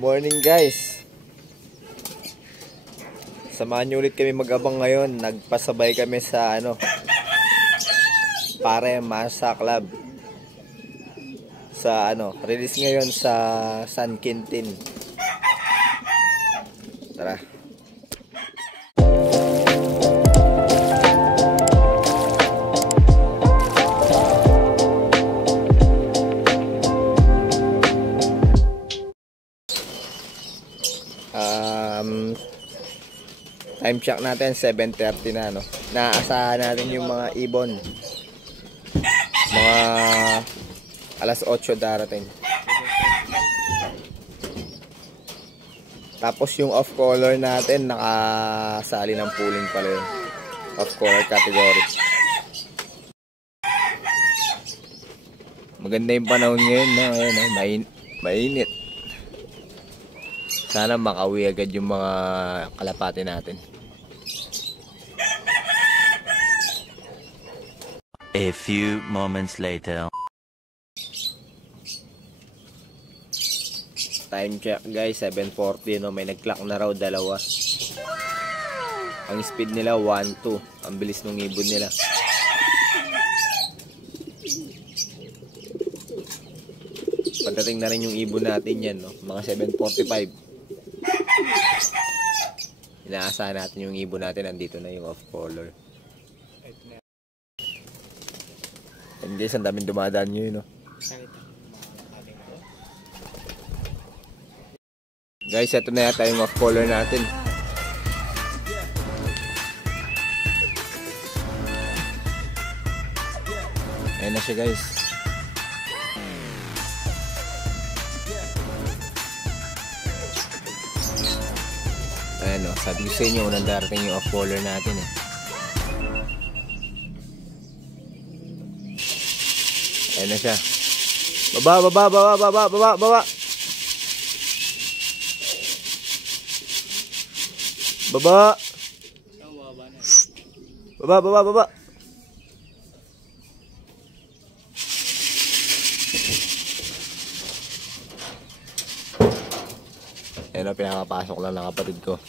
Morning guys. Samahan nyo ulit kami mag-abang ngayon. Nagpasabay kami sa Pare Masa Club. Sa release ngayon sa San Quintin. Tara. Time check natin 7:30 na Naasahan natin yung mga ibon. Mga alas 8 darating. Tapos yung off color natin nakasali ng pooling pala yun. Off color category. Maganda yung panahon ngayon, mainit. Sana makauwi agad yung mga kalapati natin. A few moments later. Time check guys, 7:40 may nag-clock na raw dalawa. Ang speed nila 1-2. Ang bilis ng ibon nila. Pagdating na rin yung ibon natin yan, mga 7:45. Inaasahan natin yung ibon natin, nandito na yung off color. And guys, ang daming dumadaan nyo yun, Guys, ito na yata yung off color natin. Ayan na siya guys. Ayan sabi ko sa inyo, unang darating yung off color natin Ayan na siya. Baba. Baba. Ayan pinapapasok lang ng kapatid ko.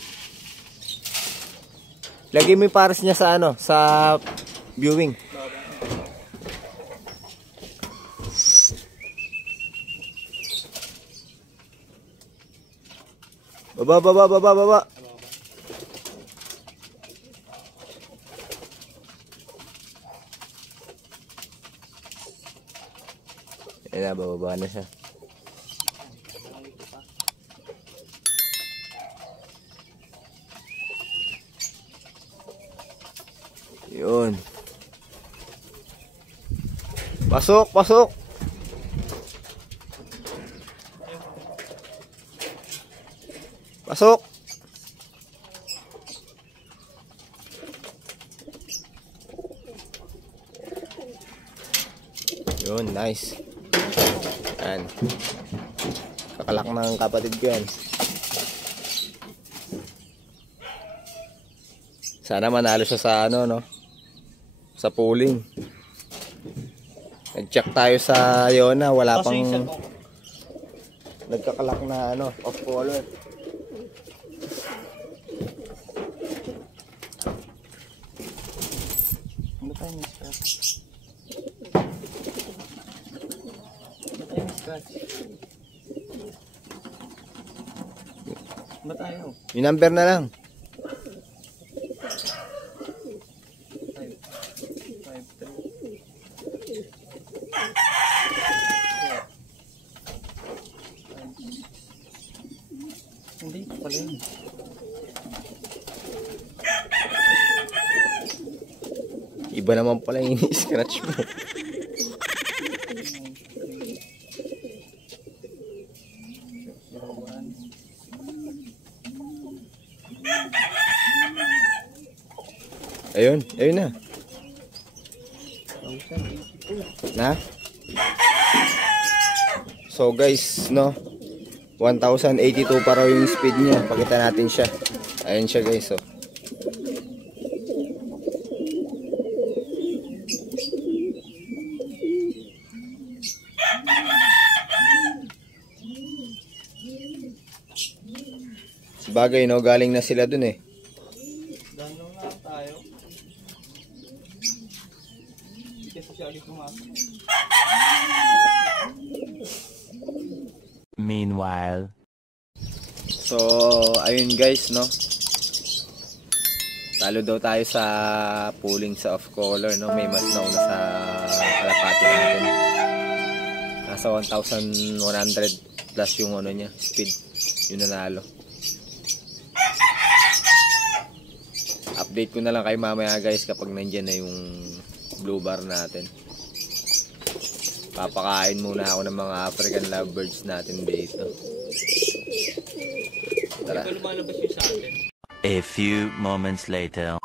Lagay mo yung pares niya sa sa viewing. Baba. Ayan na, bababa na siya. Yun. Pasok. Yun, nice. Yan. Kakalak ng kapatid ko yan. Sana manalo siya sa sa pooling. Nag-check tayo sa Yona, wala pang nagkakalak na off color. Ano tayo ni scratch? Ano tayo? Yung number na lang. Hindi pala yun. Iba naman pala yung ini-scratch mo. Ayun na. So guys, 1082 pa raw yung speed niya. Pakita natin siya. Ayun siya guys, Bagay no, galing na sila dun eh. Danlo na tayo. Hindi kasi siya agad pumasok. Meanwhile. So, ayun guys, no. Talo daw tayo sa pulling sa off color, no. May mas nauna sa kalapati natin. Nasa 1,100 plus yung ano niya, speed. Yung nanalo. Update ko na lang kay mamaya guys kapag nandyan na yung blue bar natin. Papakain muna ako ng mga African lovebirds natin dito. Tara. Ito lumalabas yung sa atin. A few moments later.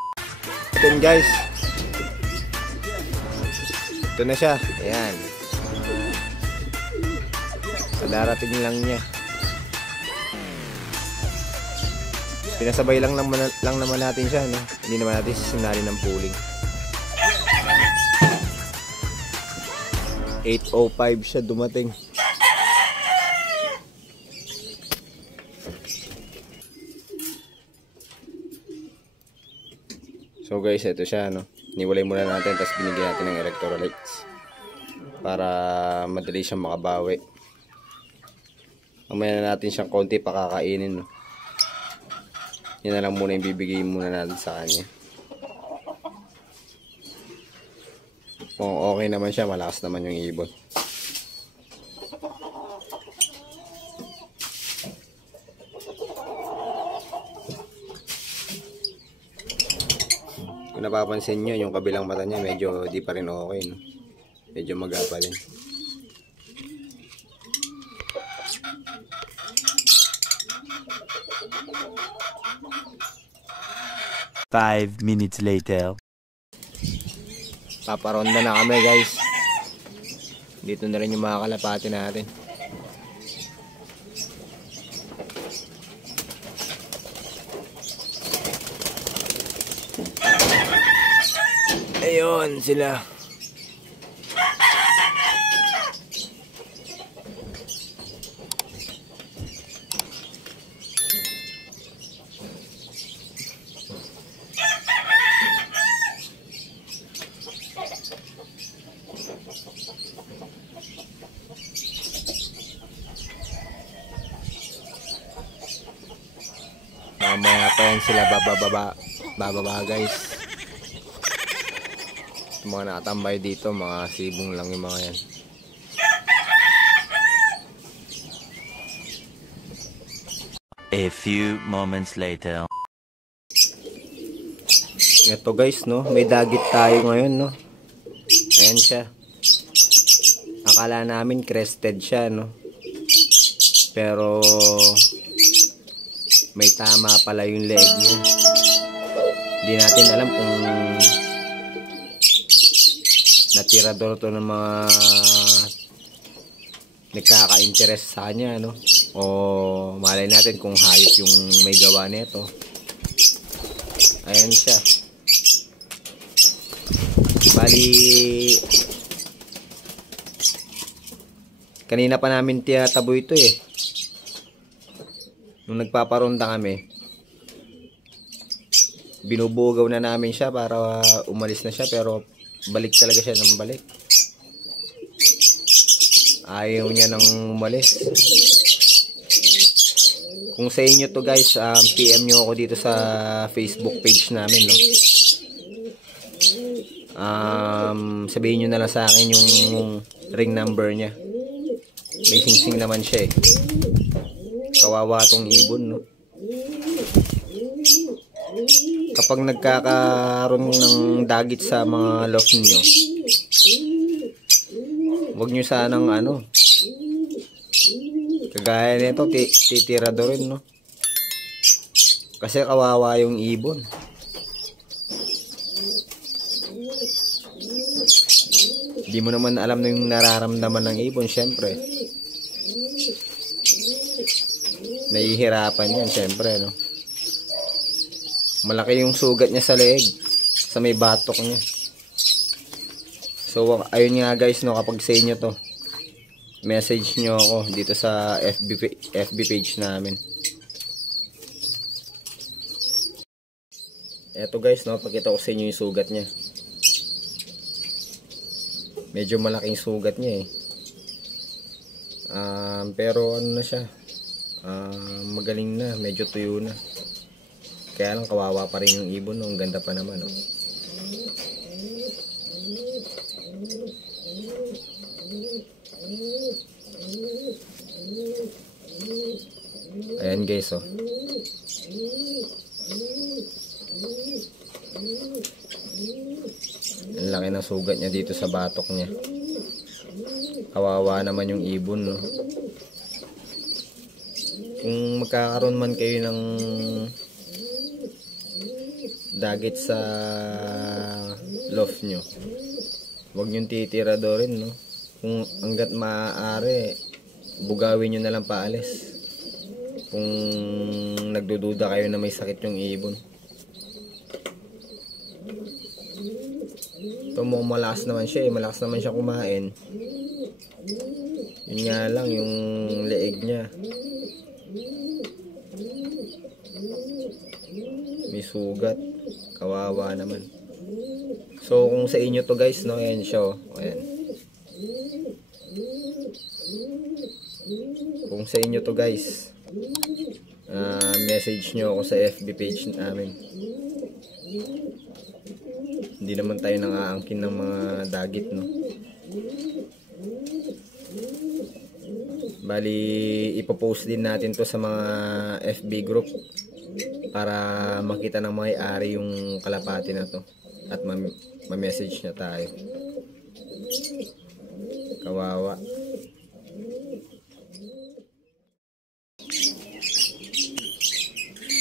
Ito guys. Ito na siya. Ayan. Darating lang niya. Pinasabay lang naman natin siya, no? Hindi naman natin sisinali ng pooling. 8:05 siya dumating. So guys, ito siya, no? Niwalay muna natin, tapos binigyan natin ng electrolytes para madali siyang makabawi. Mamaya na natin siyang konti pakakainin, no? Yan na lang muna yung bibigay muna natin sa kanya. Kung okay naman siya, malakas naman yung ibon. Kung napapansin nyo, yung kabilang mata niya medyo di pa rin okay, no? Medyo magapa din. Five minutes later. Paparonda na kami guys. Dito na rin yung mga kalapati natin. Ayun sila. Mamaya pa yan sila bababa guys. Yung mga nakatambay dito, mga sibong lang yung mga yan. A few moments later. Ito guys, no, may dagit tayo ngayon, no. Ayan siya. Akala namin crested siya, no. Pero may tama pala yung leg niya. Hindi natin alam kung natirador to ng mga nagkaka-interest sa kanya, no? O malay natin kung hayop yung may gawa nito. Ayan siya. Bali, kanina pa namin tiyatabo ito eh. Nung nagpaparonda kami, binubugaw na namin siya para umalis na siya, pero balik talaga siya ng balik. Ayaw niya nang umalis. Kung sa inyo to guys, PM nyo ako dito sa Facebook page namin, no? Sabihin nyo na lang sa akin yung ring number niya. May sing-sing naman siya eh. Kawawa tong ibon, no? Kapag nagkakaroon ng dagit sa mga loft niyo, huwag nyo sanang ano, kagaya nito, titirado rin, no? Kasi kawawa yung ibon. Hindi mo naman alam na yung nararamdaman ng ibon, syempre. Nahihirapan yan, syempre, no? Malaki yung sugat niya sa leeg, sa may batok niya. So, ayun nga guys, no, kapag sa inyo to, message nyo ako dito sa FB page namin. Eto guys, no, pakita ko sa inyo yung sugat niya. Medyo malaking sugat niya eh. Pero ano na siya, magaling na, medyo tuyo na. Kaya lang kawawa pa rin yung ibon, no? Ang ganda pa naman, no? Ayan guys, oh. Ang laki ng sugat niya dito sa batok niya. Kawawa naman yung ibon, no? Kung magkakaroon man kayo ng dagit sa loft nyo, huwag nyong titira doon, no? Kung hanggat maaari, bugawin nyo na lang paalis. Kung nagdududa kayo na may sakit yung ibon. Ito mo, malakas naman siya eh. Malakas naman siya kumain. Yun nga lang, yung leeg niya. May sugat. Kawawa naman. So, kung sa inyo to guys, no? Ayan siya, oh. Ayan. Kung sa inyo to guys, message nyo ako sa FB page namin. Hindi naman tayo nang-aangkin ng mga dagit, no? Bali, ipopost din natin to sa mga FB group para makita ng may-ari yung kalapati na to at ma-message na tayo. Kawawa.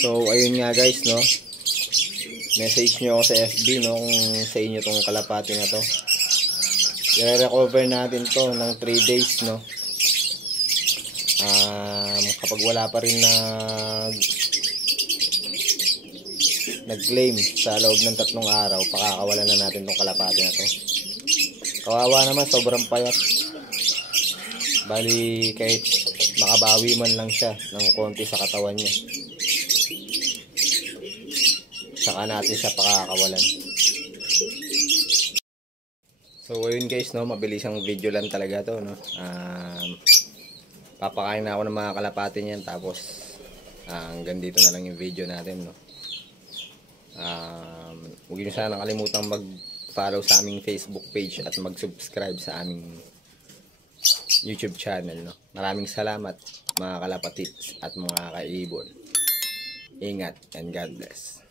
So, ayun nga guys, no? Message nyo ako sa FB, no? Kung sa inyo tong kalapati na to. I-recover natin to ng 3 days, no? Kapag wala pa rin nag-claim sa loob ng 3 araw, pakakawalan na natin tong kalapati na to. Kawawa naman, sobrang payat. Bali, kahit makabawi man lang siya ng konti sa katawan niya, saka natin siya pakakawalan. So ayun guys, no, mabilisang video lang talaga to, no. Papakain na ako ng mga kalapati niyan, tapos hanggang dito na lang yung video natin, no. Huwag niyo sana kalimutang mag-follow sa aming Facebook page at mag-subscribe sa aming YouTube channel, no. Maraming salamat mga kalapati at mga kaibon. Ingat and God bless.